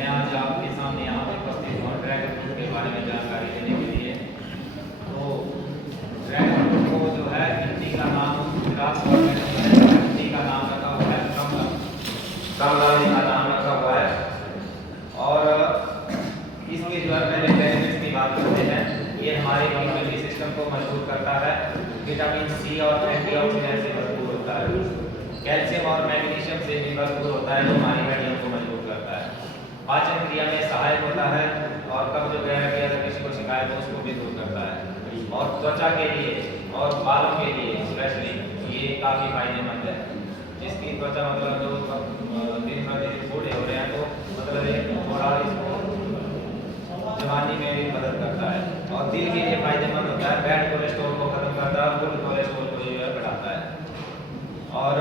मैं आज आपके सामने यहाँ पर उपस्थित हूँ ड्रैगन फ्रूट के बारे में जानकारी देने के लिए। तो ड्रैगन फ्रूट को जो है हिंदी का नाम गुजरात गवर्नमेंट ने हिंदी का नाम रखा हुआ है कमला, कमला का नाम रखा हुआ है। और इसके जो है पहले बेनिफिट्स की बात करते हैं। ये हमारे इम्यूनिटी सिस्टम को मजबूत करता है, विटामिन सी और एंटीऑक्सीडेंट से भरपूर होता है, कैल्शियम और मैग्नीशियम से भी भरपूर होता है जो हमारी हड्डियों को मजबूत करता है, पाचन क्रिया में सहायक होता है और कब्ज वगैरह की अगर किसी को शिकायत हो उसको भी दूर करता है। और त्वचा के लिए और बालों के लिए स्पेशली ये काफ़ी फायदेमंद है। जिसकी त्वचा मतलब जो दिन प्रतिदिन बूढ़े हो रहे हैं तो मतलब एक थोड़ा इसको जवानी में भी मदद करता है। और दिल के लिए फायदेमंद होता है, बैड कोलेस्ट्रॉल को खत्म करता है, गुड कोलेस्ट्रॉल को जो है बढ़ाता है। और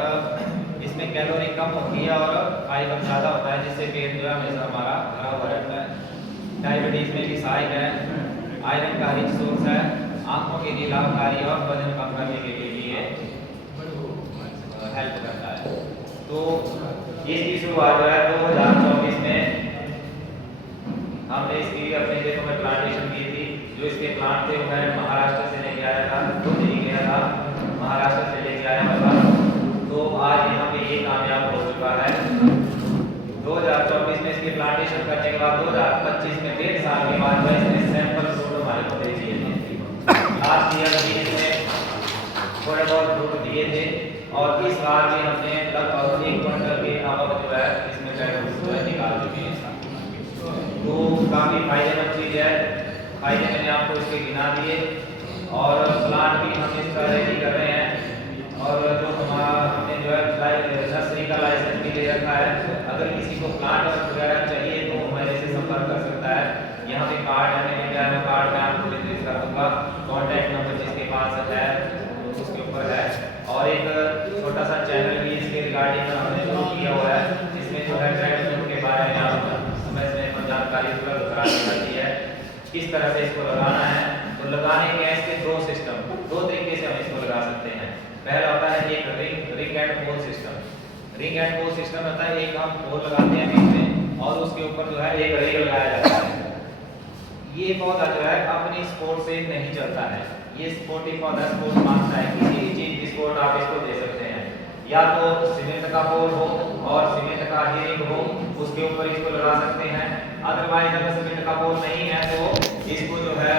इसमें कैलोरी कम होती है और फाइबर ज़्यादा होता है जिससे पेट जो है हमेशा हमारा भरा हुआ रहता है। डायबिटीज़ में भी सहायक है, आयरन का रिच सोर्स है, आंखों के लिए लाभकारी और वजन कम करने के लिए हेल्प करता है। तो इसकी शुरुआत जो है 2024 में हमने इसकी अपने खेतों में प्लांटेशन की थी। जो इसके प्लांट थे वो मैं महाराष्ट्र से लेके आया था, खुद नहीं गया था, महाराष्ट्र से लेके आया था। तो आज यहाँ पे ये कामयाब हो चुका है। 2024 में इसके प्लांटेशन करने के बाद 2025 में 1.5 साल के बाद में इसने सैंपल फ्रूट हमारे को दे दिए थे। लास्ट ईयर भी इसने थोड़े बहुत फ्रूट दिए थे और इस बार भी हमने लगभग 1 क्विंटल के आवक जो है इसमें ड्रैगन फ्रूट निकाल चुके हैं। तो काफ़ी फायदेमंद चीज़ है, फायदे मैंने आपको इसके गिना दिए। और प्लांट भी हम इसका रेडी कर रहे हैं और जो हमारा हमने जो है नर्सरी का लाइसेंस भी ले रखा है। अगर किसी को प्लांट वगैरह चाहिए तो हमारे से संपर्क कर सकता है। यहाँ पे कार्ड है, मैंने क्या है कार्ड में आपको डिटेल्स कर दूँगा, कॉन्टैक्ट नंबर जिसके पास है उसके ऊपर है। और एक छोटा सा चैनल भी इसके रिगार्डिंग हमने शुरू किया हुआ है जिसमें जो है ड्रैगन फ्रूट के बारे में आप हमें जानकारी उपलब्ध करानी पड़ती है किस तरह से इसको लगाना है। तो लगाने के इसके दो तरीके से हम इसको लगा सकते हैं। पहला होता है एक ring and pole system. Ring and pole system होता है एक हम पोल लगाते हैं बीच में और उसके ऊपर जो है एक रेग लगाया जाता है। ये पौधा जो है अपनी स्पोर्ट से नहीं चलता है, ये स्पोर्टी पौधा स्पोर्ट मांगता है। किसी भी चीज की स्पोर्ट आप इसको दे सकते हैं, या तो सीमेंट का पोल हो और सीमेंट का ही रिंग हो उसके ऊपर इसको लगा सकते हैं। अदरवाइज अगर सीमेंट का पोल नहीं है तो इसको जो है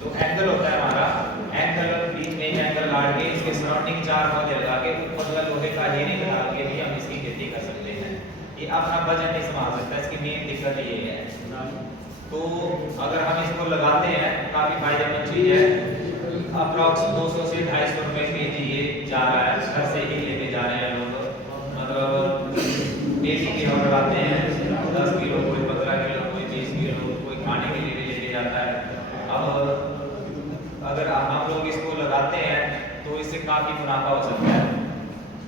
जो एंगल होता है हमारा एंगल बीच में एक एंगल काट के इसके सराउंडिंग 4 पौधे लगा के ऊपर जो लोहे का हेरिंग डाल के भी हम इसकी खेती कर सकते हैं। ये अपना बजट नहीं संभाल सकता, इसकी मेन दिक्कत ये है। तो अगर हम इसको लगाते हैं काफ़ी फायदेमंद चीज़ है। अप्रॉक्स 200 से 250 रुपये केजी ये जा रहा है, घर से ही लेके जा रहे हैं लोग। मतलब डेली के ऑर्डर आते हैं 10 किलो, कोई 15 किलो, कोई 20 किलो, कोई खाने के लिए भी लेके जाता है। अब अगर हम लोग इसको लगाते हैं तो इससे काफ़ी मुनाफा हो सकता है।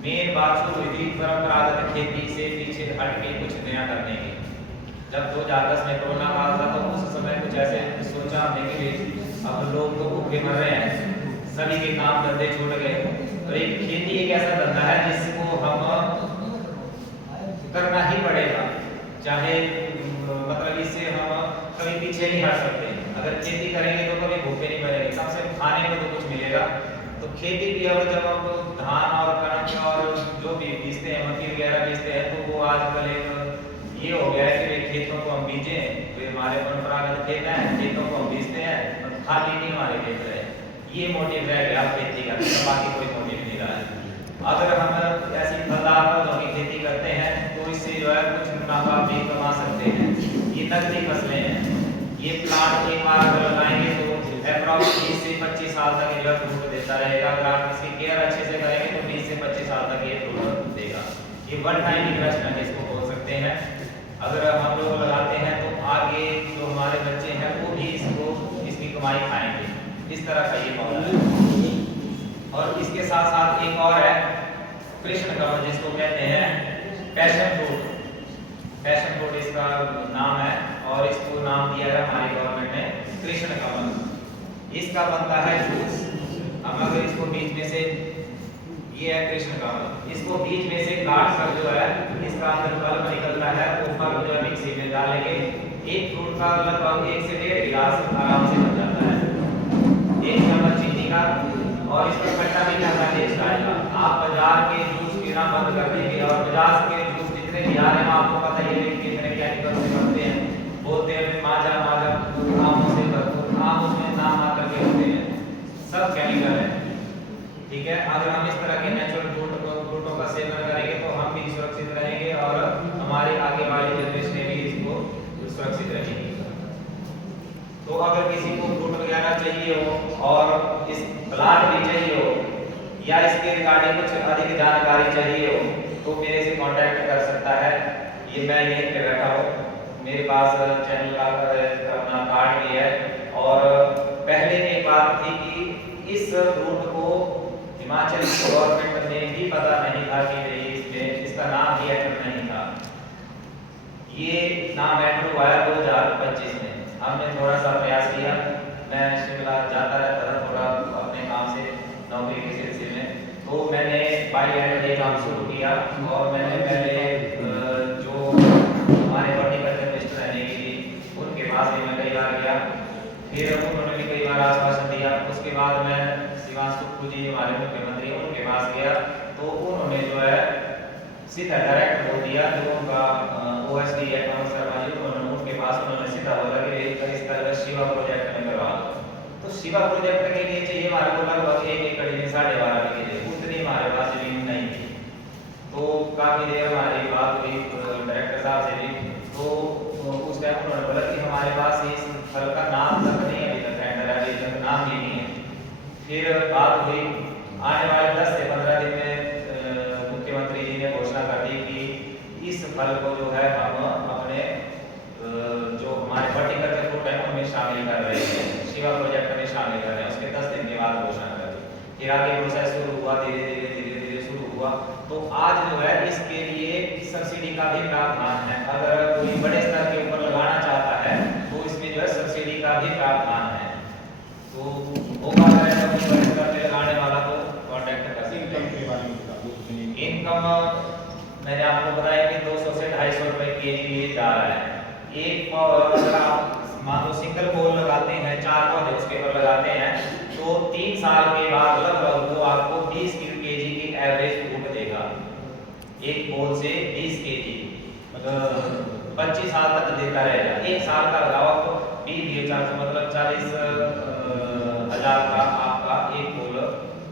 मेन बात शुरू हुई थी परंपरागत खेती से पीछे हट के कुछ नया करने की। जब 2010 में कोरोना काल था तो उस समय कुछ ऐसे सोचा हमने कि अब लोग तो भूखे मर रहे हैं, सभी के काम धंधे छूट गए, तो एक खेती एक ऐसा धंधा है जिसको हम करना ही पड़ेगा, चाहे मतलब इससे हम कभी पीछे नहीं हट सकते। अगर खेती करेंगे तो कभी भूखे नहीं मरेंगे, कम से कम खाने को तो कुछ मिलेगा। तो खेती भी अब जब हम धान और कणक और जो भी बीजते हैं, मक्की वगैरह बीजते हैं, तो वो आजकल एक ये हो गया है कि खेतों को हम बीजें, तो हमारे परंपरागत खेत हैं, खेतों को हम बीजते हैं, खाली नहीं हमारे खेत रहे। ये मोटिव रह गया खेती करने का, बाकी कोई मोटिव नहीं रहा है। अगर हम ऐसी फलदार पौधों की खेती करते हैं तो इससे जो है कुछ मुनाफा भी कमा सकते हैं। ये नकदी फसलें हैं, ये प्लांट एक बार अगर लगाएंगे तो अप्रॉक्स 20 से 25 साल तक ये फ्रूट देता रहेगा। अगर आप इसकी केयर अच्छे से करेंगे तो 20 से 25 साल तक ये फ्रूट देगा। ये वन टाइम इन्वेस्टमेंट इसको बोल सकते हैं। अगर हम लोग लगाते हैं तो आगे जो हमारे बच्चे हैं वो भी इसकी कमाई खाएंगे। इस तरह का ये पौधा है। और इसके साथ साथ एक और है कृष्ण कमल, जिसको कहते हैं पैशन फ्रूट। पैशन फ्रूट इसका नाम है और इसको नाम दिया है हमारी गवर्नमेंट ने कृष्ण कमल। इसका बनता है जूस। हम अगर इसको बीच में से, ये है कृष्ण कमल, इसको बीच में से काट कर जो है इसका अंदर बल्ब निकलता है, वो फल जो है मिक्सी में डालेंगे, एक फ्रूट का लगभग 1 से 1.5 गिलास आराम से बन जाता है। 1 चम्मच चीनी का, और इसका खट्टा मीठा का टेस्ट आएगा। आप बाजार के जूस पीना बंद कर देंगे, और बाजार के जूस जितने भी आ रहे हैं आपको पता ही है कितने केमिकल से बनते हैं। बोलते हैं माजा माजा, आमों से भरपूर, आम उसमें नाम मात्र के होते हैं, सब केमिकल है। ठीक है, अगर हम इस तरह के नेचुरल फ्रूटों का सेवन करेंगे तो हम भी सुरक्षित रहेंगे और हमारे आगे वाली जनरेशन भी इसको सुरक्षित रहेगी। तो अगर किसी को फ्रूट वगैरह चाहिए हो और इस प्लांट भी चाहिए हो या इसके रिगार्डिंग कुछ अधिक जानकारी चाहिए हो तो मेरे से कांटेक्ट कर सकता है। ये मैं यहीं पे बैठा हूँ, मेरे पास चैनल का अपना कार्ड भी है। और पहले एक बात थी कि इस फ्रूट को हिमाचल गवर्नमेंट ने भी पता नहीं था कि इसमें इसका नाम भी एंटर नहीं था। ये नाम एंटर हुआ है 2025 में। हमने थोड़ा सा प्रयास किया, मैं शिमला जाता रहता था थोड़ा अपने काम से, नौकरी के सिलसिले में, तो मैंने बाई हैंड ये काम शुरू किया। और मैंने पहले जो हमारे हॉर्टिकल्चर मिनिस्टर रहने की थी उनके पास भी मैं कई बार गया, फिर उन्होंने भी कई बार आश्वासन दिया। उसके बाद मैं शिवांश सुक्खू जी हमारे मुख्यमंत्री उनके पास गया, तो उन्होंने जो है सीधा डायरेक्ट बोल दिया, जो उनका OSD है अमर शर्मा जी, उनके पास उन्होंने सीधा बोला कि इसका शिवा प्रोजेक्ट में करवा दो। तो शिवा प्रोजेक्ट के लिए चाहिए हमारे को लगभग 1 एकड़ में 12.5 बीघे, उतनी हमारे पास जमीन नहीं थी। तो काफी देर हमारी बात हुई डायरेक्टर साहब से भी, तो उस टाइम उन्होंने बोला कि हमारे पास इस फल का नाम तक नहीं है, अभी तक टेंडर है, अभी तक नाम ही नहीं है। फिर बात हुई, आने वाले 10 से 15 दिन में मुख्यमंत्री जी ने घोषणा कर दी कि इस फल को जो है हम अपने जो हमारे हॉर्टिकल्चर फ्रूट है उनमें शामिल कर रहे हैं, शिवा प्रोजेक्ट में शामिल कर रहे हैं। उसके 10 दिन के बाद घोषणा कर दी। फिर आगे प्रोसेस शुरू हुआ, धीरे धीरे शुरू हुआ। तो आज जो है इसके लिए सब्सिडी का भी प्रावधान है। अगर कोई बड़े स्तर के ऊपर लगाना चाहता है तो इसमें जो है सब्सिडी का भी प्रावधान है। तो होगा बड़े स्तर पे लगाने वाला तो कांटेक्ट कर सकते हैं। इनकम मैंने आपको बताया कि 200 से 250 रुपए केजी ये जा रहा है। एक अगर आप मान लो सिंगल पोल लगाते हैं, 4 पौधे उसके ऊपर लगाते हैं, तो 3 साल के बाद लगभग वो आपको 20 केजी की एवरेज फ्रूट देगा। एक पोल से 20 केजी, मतलब 25 साल तक देता रहेगा। 1 साल का लगाओ तो 20 मतलब 40,000 का आपका एक पोल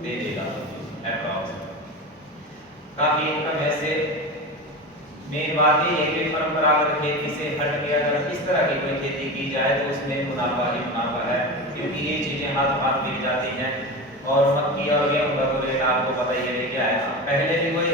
दे देगा अप्रॉक्स। काफी इनकम है से। मेन बात ये है कि परंपरागत खेती से हट के अगर इस तरह की कोई खेती की जाए तो उसमें मुनाफा ही मुनाफा है, क्योंकि ये चीजें हाथ हाथ मिल जाती हैं। और मक्की और गेहूं का तो रेट आपको पता ही है क्या है। पहले भी कोई